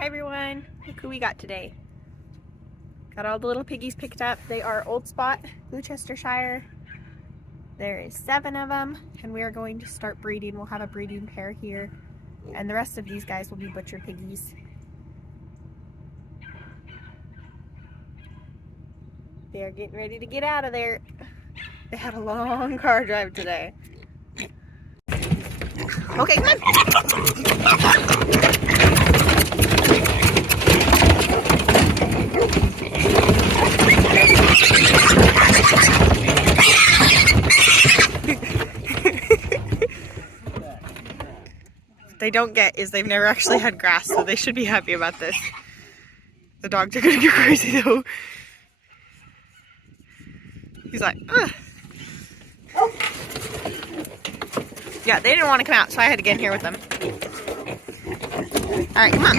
Hi everyone, look who we got today. Got all the little piggies picked up. They are Old Spot, Gloucestershire. There is 7 of them and we are going to start breeding. We'll have a breeding pair here and the rest of these guys will be butcher piggies. They are getting ready to get out of there. They had a long car drive today. Okay, come on. What they don't get is they've never actually had grass, so they should be happy about this. The dogs are gonna go crazy though. He's like, ugh. Yeah, they didn't want to come out, so I had to get in here with them. Alright, come on.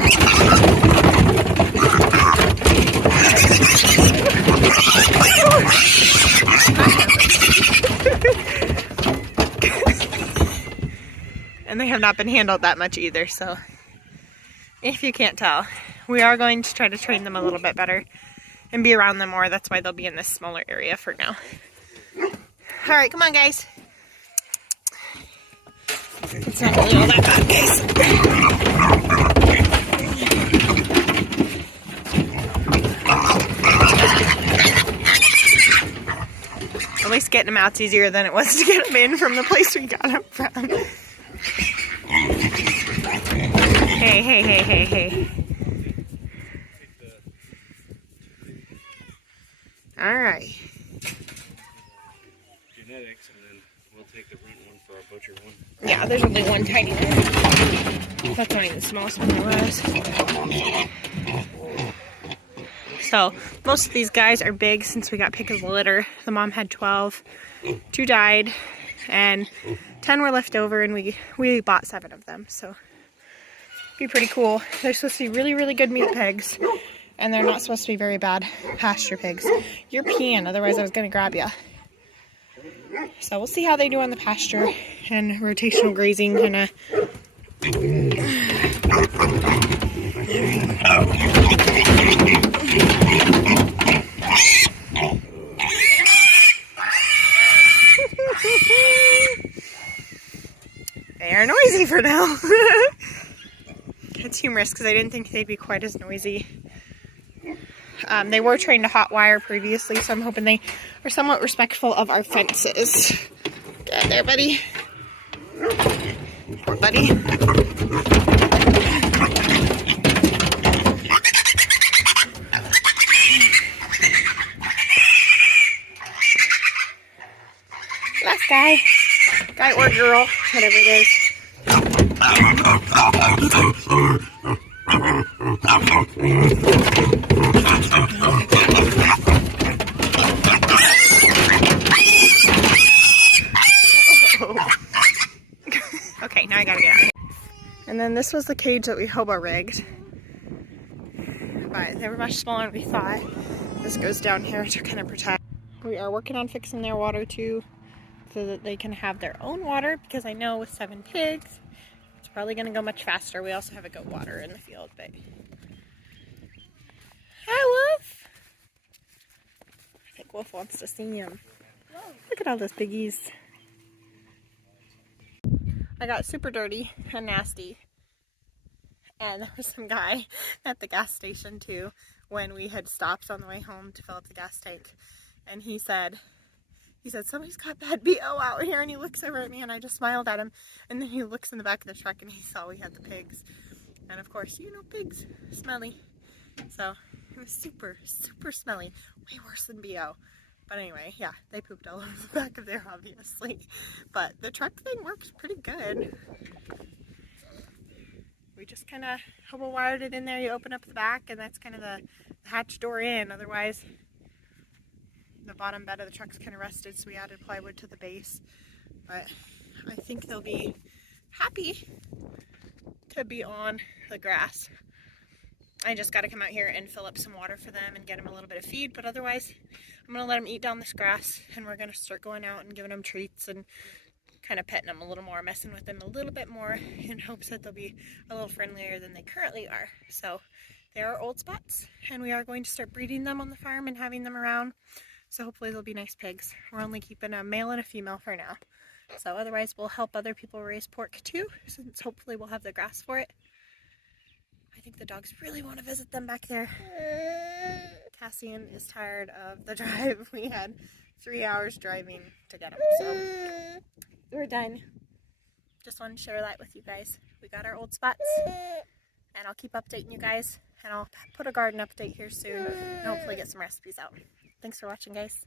And they have not been handled that much either, so if you can't tell, we are going to try to train them a little bit better and be around them more. That's why they'll be in this smaller area for now. Alright, come on guys. It's not really all that bad, guys. At least getting them out's easier than it was to get them in from the place we got them from. Hey, hey, hey, hey, hey. Alright. Genetics, and then we'll take the root one for our butcher one. Yeah, there's only one tiny one. That's not even the smallest one there was. So, most of these guys are big since we got pick of the litter. The mom had 12. 2 died, and 10 were left over, and we bought 7 of them. So, be pretty cool. They're supposed to be really, really good meat pigs, and they're not supposed to be very bad pasture pigs. You're peeing, otherwise I was going to grab you. So we'll see how they do on the pasture and rotational grazing kind of. They are noisy for now. It's humorous because I didn't think they'd be quite as noisy. They were trained to hot wire previously, so I'm hoping they are somewhat respectful of our fences. Get there, buddy. Poor buddy. Last guy. Guy or girl, whatever it is. Okay, now I gotta get out of here. And then this was the cage that we hobo rigged. But they were much smaller than we thought. This goes down here to kind of protect. We are working on fixing their water too, so that they can have their own water, because I know with 7 pigs, it's probably gonna go much faster. We also have a goat water in the field, but... Hi, Wolf! I think Wolf wants to see him. Look at all those piggies. I got super dirty and nasty, and there was some guy at the gas station too when we had stopped on the way home to fill up the gas tank, and he said somebody's got bad BO out here, and he looks over at me and I just smiled at him, and then he looks in the back of the truck and he saw we had the pigs, and of course, you know, pigs, smelly, so it was super, super smelly, way worse than BO. But anyway, yeah, they pooped all over the back of there, obviously. But the truck thing worked pretty good. We just kind of hobo wired it in there. You open up the back, and that's kind of the hatch door in. Otherwise, the bottom bed of the truck's kind of rusted, so we added plywood to the base. But I think they'll be happy to be on the grass. I just got to come out here and fill up some water for them and get them a little bit of feed, but otherwise I'm going to let them eat down this grass, and we're going to start going out and giving them treats and kind of petting them a little more, messing with them a little bit more in hopes that they'll be a little friendlier than they currently are. So they are old spots, and we are going to start breeding them on the farm and having them around. So hopefully they'll be nice pigs. We're only keeping a male and a female for now. So otherwise we'll help other people raise pork too, since hopefully we'll have the grass for it. I think the dogs really want to visit them back there. Cassian is tired of the drive. We had 3 hours driving to get him, so we're done. Just wanted to share that with you guys. We got our old spots, and I'll keep updating you guys, and I'll put a garden update here soon and hopefully get some recipes out. Thanks for watching, guys.